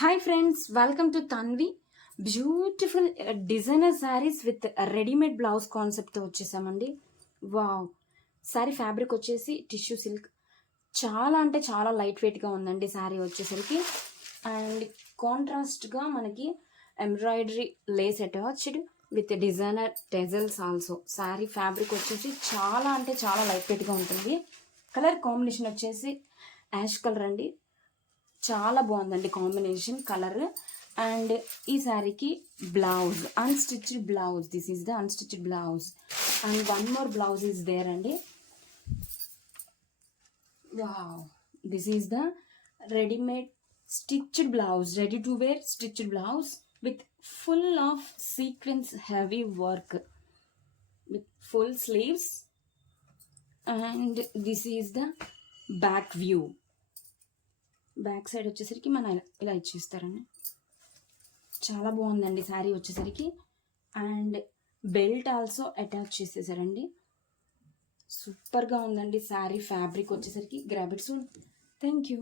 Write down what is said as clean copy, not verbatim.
Hi friends, welcome to Tanvi. Beautiful designer saris with readymade blouse కాన్సెప్ట్తో వచ్చేసామండి. Wow! Sari fabric వచ్చేసి tissue silk. చాలా అంటే చాలా లైట్ వెయిట్గా ఉందండి శారీ వచ్చేసరికి. అండ్ కాంట్రాస్ట్గా మనకి embroidery lace attached with designer tassels also. Sari fabric వచ్చేసి చాలా అంటే చాలా లైట్ వెయిట్గా ఉంటుంది. కలర్ కాంబినేషన్ వచ్చేసి యాష్ కలర్ అండి. చాలా బాగుందండి కాంబినేషన్ కలర్. అండ్ ఈ శారీకి blouse, unstitched blouse. This is the unstitched blouse. And one more blouse is there అండి. Wow! This is the readymade stitched blouse, ready to wear stitched blouse with full of sequins heavy work with full sleeves. And this is the back view. Back side వచ్చేసరికి మన ఇలా ఇచ్చేస్తారండి. చాలా బాగుందండి శారీ వచ్చేసరికి. And belt also attach చేసేసారండి. సూపర్గా ఉందండి శారీ ఫ్యాబ్రిక్ వచ్చేసరికి. Grab it soon. Thank you.